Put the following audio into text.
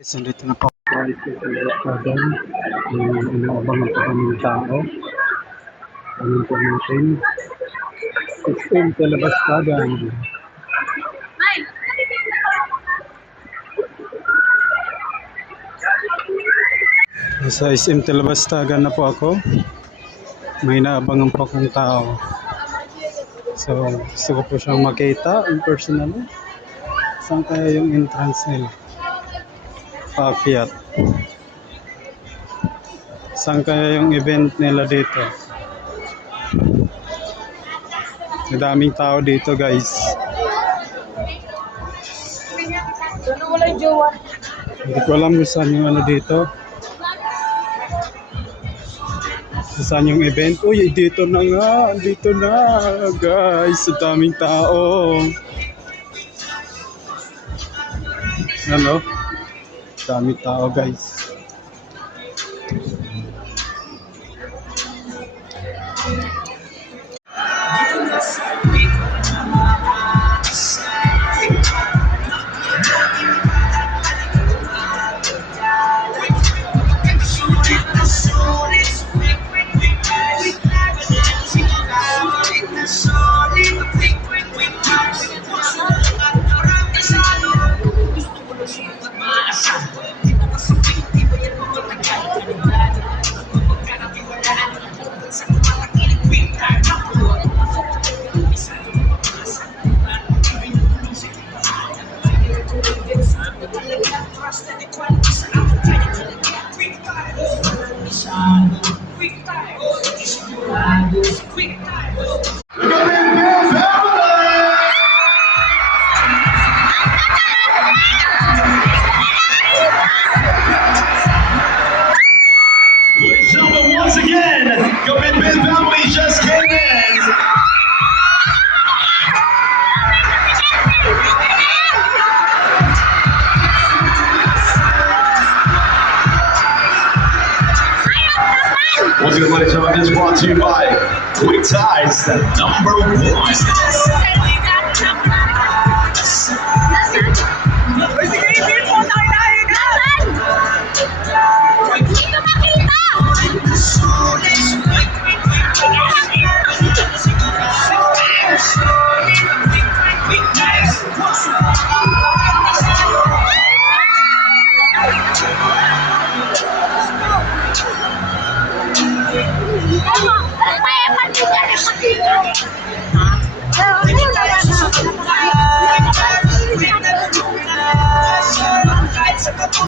Guys, nandito na po ako sa restaurant. Inaabang ang ng tao. Anong po natin? 16 Talabas Kagan. Sa SM Talabas Kagan na po ako. May inaabangan po akong tao. So, gusto ko po siyang makita in personally. Saan kaya yung entrance nila? Paakyat. Saan kaya yung event nila dito? Madaming tao dito, guys. Hindi ko alam kung saan yung ano dito. Saan yung event? Uy, dito na nga. Dito na, guys. Madaming tao. Ano? Dami tao, guys. Once again, the Bin family just came in. Once again, ladies and gentlemen, this is brought to you by Quick Ties, the #1.